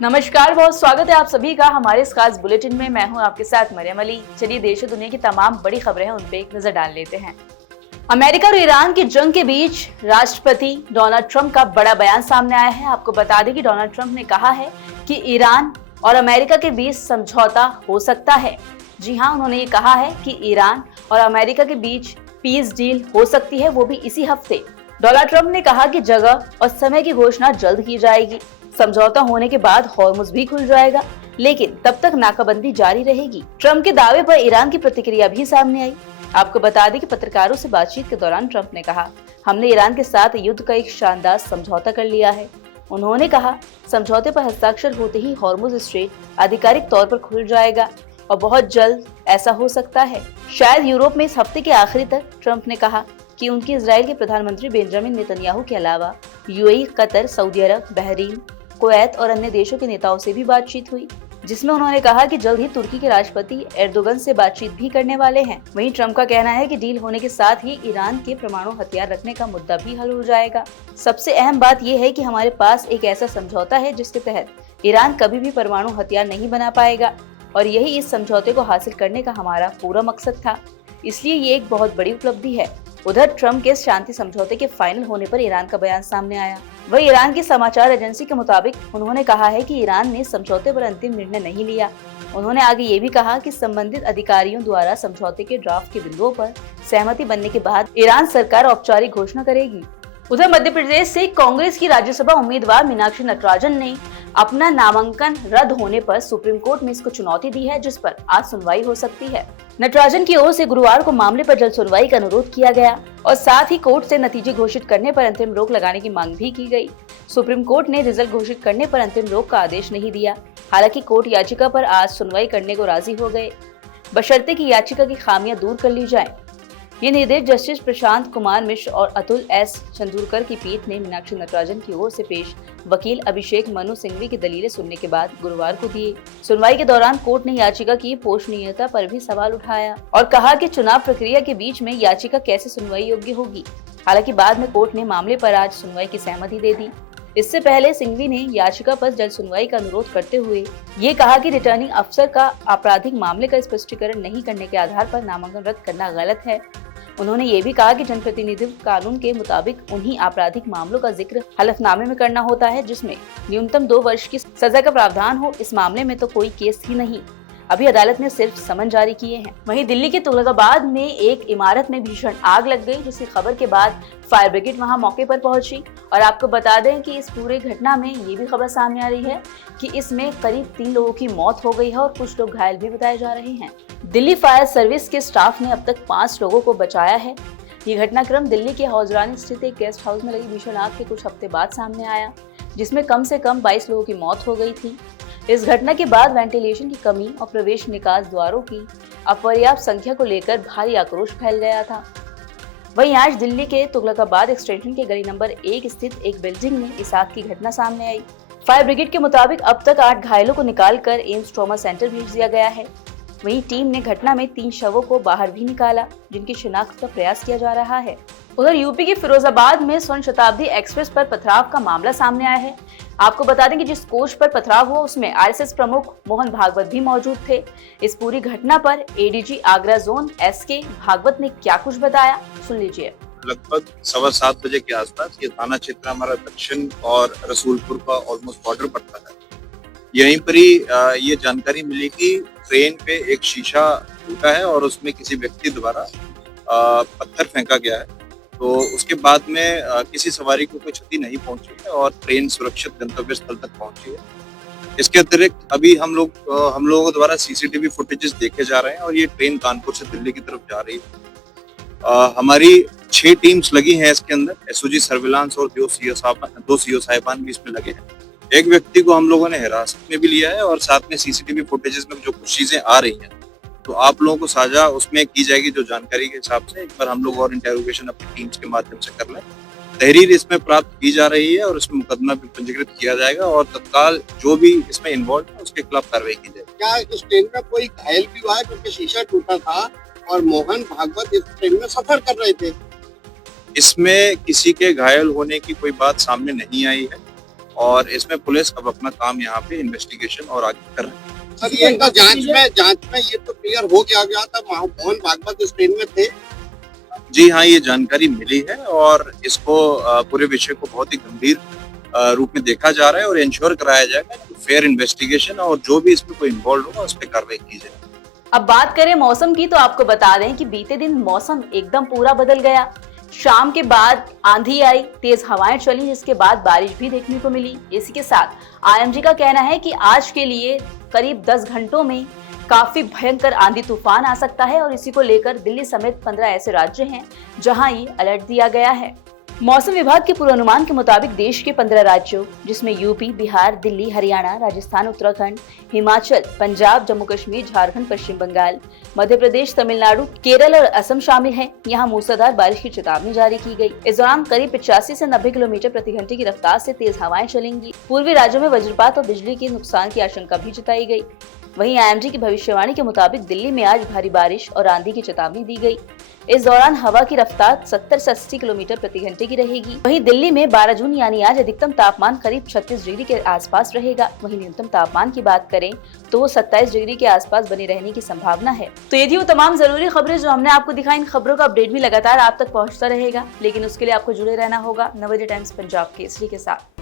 नमस्कार, बहुत स्वागत है आप सभी का हमारे इस खास बुलेटिन में। मैं हूं आपके साथ मरियम अली। चलिए देश और दुनिया की तमाम बड़ी खबरें हैं उन पे एक नजर डाल लेते हैं। अमेरिका और ईरान की जंग के बीच राष्ट्रपति डोनाल्ड ट्रंप का बड़ा बयान सामने आया है। आपको बता दें कि डोनाल्ड ट्रंप ने कहा है कि ईरान और अमेरिका के बीच समझौता हो सकता है। जी हाँ, उन्होंने ये कहा है कि ईरान और अमेरिका के बीच पीस डील हो सकती है, वो भी इसी हफ्ते। डोनाल्ड ट्रंप ने कहा कि जगह और समय की घोषणा जल्द की जाएगी। समझौता होने के बाद हॉर्मुज भी खुल जाएगा, लेकिन तब तक नाकाबंदी जारी रहेगी। ट्रंप के दावे पर ईरान की प्रतिक्रिया भी सामने आई। आपको बता दें कि पत्रकारों से बातचीत के दौरान ट्रंप ने कहा, हमने ईरान के साथ युद्ध का एक शानदार समझौता कर लिया है। उन्होंने कहा, समझौते पर हस्ताक्षर होते ही हॉर्मुज स्ट्रेट आधिकारिक तौर पर खुल जाएगा और बहुत जल्द ऐसा हो सकता है, शायद यूरोप में इस हफ्ते के आखिरी तक। ट्रंप ने कहा कि उनकी इजराइल के प्रधानमंत्री बेंजामिन नेतन्याहू के अलावा यूएई, कतर, सऊदी अरब, बहरीन, कुवैत और अन्य देशों के नेताओं से भी बातचीत हुई, जिसमें उन्होंने कहा कि जल्द ही तुर्की के राष्ट्रपति एर्दोगन से बातचीत भी करने वाले हैं। वहीं ट्रंप का कहना है कि डील होने के साथ ही ईरान के परमाणु हथियार रखने का मुद्दा भी हल हो जाएगा। सबसे अहम बात यह है कि हमारे पास एक ऐसा समझौता है जिसके तहत ईरान कभी भी परमाणु हथियार नहीं बना पाएगा और यही इस समझौते को हासिल करने का हमारा पूरा मकसद था, इसलिए ये एक बहुत बड़ी उपलब्धि है। उधर ट्रंप के शांति समझौते के फाइनल होने पर ईरान का बयान सामने आया। वही ईरान की समाचार एजेंसी के मुताबिक उन्होंने कहा है कि ईरान ने समझौते पर अंतिम निर्णय नहीं लिया। उन्होंने आगे ये भी कहा कि संबंधित अधिकारियों द्वारा समझौते के ड्राफ्ट के बिंदुओं पर सहमति बनने के बाद ईरान सरकार औपचारिक घोषणा करेगी। उधर मध्य प्रदेश से कांग्रेस की राज्यसभा उम्मीदवार मीनाक्षी नटराजन ने अपना नामांकन रद्द होने पर सुप्रीम कोर्ट में इसको चुनौती दी है, जिस पर आज सुनवाई हो सकती है। नटराजन की ओर से गुरुवार को मामले पर जल्द सुनवाई का अनुरोध किया गया और साथ ही कोर्ट से नतीजे घोषित करने पर अंतिम रोक लगाने की मांग भी की गई। सुप्रीम कोर्ट ने रिजल्ट घोषित करने पर अंतिम रोक का आदेश नहीं दिया। हालांकि कोर्ट याचिका पर आज सुनवाई करने को राजी हो गए, बशर्ते कि याचिका की खामियां दूर कर ली जाएं। ये निर्देश जस्टिस प्रशांत कुमार मिश्र और अतुल एस चंदूरकर की पीठ ने मीनाक्षी नटराजन की ओर से पेश वकील अभिषेक मनु सिंघवी की दलीलें सुनने के बाद गुरुवार को दिए। सुनवाई के दौरान कोर्ट ने याचिका की पोषणीयता पर भी सवाल उठाया और कहा कि चुनाव प्रक्रिया के बीच में याचिका कैसे सुनवाई योग्य होगी। हालांकि बाद में कोर्ट ने मामले पर आज सुनवाई की सहमति दे दी। इससे पहले सिंघवी ने याचिका पर जल्द सुनवाई का अनुरोध करते हुए ये कहा कि रिटर्निंग अफसर का आपराधिक मामले का स्पष्टीकरण नहीं करने के आधार पर नामांकन रद्द करना गलत है। उन्होंने ये भी कहा कि जनप्रतिनिधित्व कानून के मुताबिक उन्हीं आपराधिक मामलों का जिक्र हलफनामे में करना होता है जिसमें न्यूनतम 2 वर्ष की सजा का प्रावधान हो। इस मामले में तो कोई केस ही नहीं, अभी अदालत ने सिर्फ समन जारी किए हैं। वहीं दिल्ली के तुगलकाबाद में एक इमारत में भीषण आग लग गई, जिसकी खबर के बाद फायर ब्रिगेड वहां मौके पर पहुंची। और आपको बता दें कि इस पूरे घटना में ये भी खबर सामने आ रही है कि इसमें करीब 3 लोगों की मौत हो गई है और कुछ लोग घायल भी बताए जा रहे हैं। दिल्ली फायर सर्विस के स्टाफ ने अब तक 5 लोगों को बचाया है। ये घटनाक्रम दिल्ली के हौजरानी स्थित एक गेस्ट हाउस में लगी भीषण आग के कुछ हफ्ते बाद सामने आया, जिसमें कम से कम 22 लोगों की मौत हो गई थी। इस घटना के बाद वेंटिलेशन की कमी और प्रवेश निकास द्वारों की अपर्याप्त संख्या को लेकर भारी आक्रोश फैल गया था। वहीं आज दिल्ली के तुगलकाबाद एक्सटेंशन के गली नंबर 1 स्थित एक बिल्डिंग में इस आग की घटना सामने आई। फायर ब्रिगेड के मुताबिक अब तक 8 घायलों को निकालकर एम्स ट्रॉमा सेंटर भेज दिया गया है। वहीं टीम ने घटना में 3 शवों को बाहर भी निकाला, जिनकी शिनाख्त का प्रयास किया जा रहा है। उधर यूपी के फिरोजाबाद में स्वर्ण शताब्दी एक्सप्रेस पर पथराव का मामला सामने आया है। आपको बता दें कि जिस कोच पर पथराव हुआ उसमें आरएसएस प्रमुख मोहन भागवत भी मौजूद थे। इस पूरी घटना पर ADG Agra zone SK Bhagwat ने क्या कुछ बताया, सुन लीजिए। लगभग 7:15 बजे के आसपास ये थाना क्षेत्र हमारा दक्षिण और रसूलपुर का ऑलमोस्ट बॉर्डर पड़ता है। यहीं पर ही ये जानकारी मिली कि ट्रेन पे एक शीशा टूटा है और उसमें किसी व्यक्ति द्वारा पत्थर फेंका गया है। तो उसके बाद में किसी सवारी को कोई क्षति नहीं पहुंची है और ट्रेन सुरक्षित गंतव्य स्थल तक पहुंची है। इसके अतिरिक्त अभी हम लोगों द्वारा सीसीटीवी फुटेजेस देखे जा रहे हैं और ये ट्रेन कानपुर से दिल्ली की तरफ जा रही है। हमारी 6 टीम्स लगी हैं इसके अंदर, एसओजी सर्विलांस और 2 सीओ साहिबान भी इसमें लगे हैं। एक व्यक्ति को हम लोगों ने हिरासत में भी लिया है और साथ में सीसीटीवी फुटेजेस में जो कुछ चीजें आ रही हैं तो आप लोगों को साझा उसमें की जाएगी जो जानकारी के हिसाब से। एक बार हम लोग और इंटेरोगेशन अपनी टीम्स के माध्यम से कर लें। तहरीर इसमें प्राप्त की जा रही है और इसमें मुकदमा भी पंजीकृत किया जाएगा और तत्काल जो भी इसमें इन्वॉल्व है उसके खिलाफ कार्रवाई की जाएगी। क्या इस ट्रेन में कोई घायल भी हुआ है क्योंकि शीशा टूटा था और मोहन भागवत इस ट्रेन में सफर कर रहे थे? इसमें किसी के घायल होने की कोई बात सामने नहीं आई है। और इसमें पुलिस अब अपना काम यहाँ पे इन्वेस्टिगेशन और आगे कर रही है। सर ये तो जांच में ये तो क्लियर हो गया था मोहन भागवत इस ट्रेन में थे। जी हाँ, ये जानकारी मिली है और इसको पूरे विषय को बहुत ही गंभीर रूप में देखा जा रहा है और इंश्योर कराया जाएगा कि फेयर इन्वेस्टिगेशन और जो भी इसमें कोई इन्वॉल्व होगा उस पर कार्रवाई की जाए। अब बात करें मौसम की तो आपको बता दें कि बीते दिन मौसम एकदम पूरा बदल गया। शाम के बाद आंधी आई, तेज हवाएं चली, जिसके बाद बारिश भी देखने को मिली। इसी के साथ आईएमडी का कहना है कि आज के लिए करीब 10 घंटों में काफी भयंकर आंधी तूफान आ सकता है और इसी को लेकर दिल्ली समेत 15 ऐसे राज्य हैं जहां ये अलर्ट दिया गया है। मौसम विभाग के पूर्वानुमान के मुताबिक देश के 15 राज्यों जिसमें यूपी, बिहार, दिल्ली, हरियाणा, राजस्थान, उत्तराखंड, हिमाचल, पंजाब, जम्मू कश्मीर, झारखंड, पश्चिम बंगाल, मध्य प्रदेश, तमिलनाडु, केरल और असम शामिल हैं। यहाँ मूसलाधार बारिश की चेतावनी जारी की गई। इस दौरान करीब 85 से 90 किलोमीटर प्रति घंटे की रफ्तार से तेज हवाएं चलेंगी। पूर्वी राज्यों में वज्रपात और बिजली के नुकसान की आशंका भी जताई गई। वहीं आईएमडी की भविष्यवाणी के मुताबिक दिल्ली में आज भारी बारिश और आंधी की चेतावनी दी गई। इस दौरान हवा की रफ्तार 70 से 80 किलोमीटर प्रति घंटे की रहेगी। वहीं दिल्ली में 12 जून यानी आज अधिकतम तापमान करीब 36 डिग्री के आसपास रहेगा। वहीं न्यूनतम तापमान की बात करें तो वो 27 डिग्री के आसपास बने रहने की संभावना है। तो ये थी वो तमाम जरूरी खबरें जो हमने आपको दिखाई। इन खबरों का अपडेट भी लगातार आप तक पहुँचता रहेगा, लेकिन उसके लिए आपको जुड़े रहना होगा नवोदय टाइम्स पंजाब केसरी के साथ।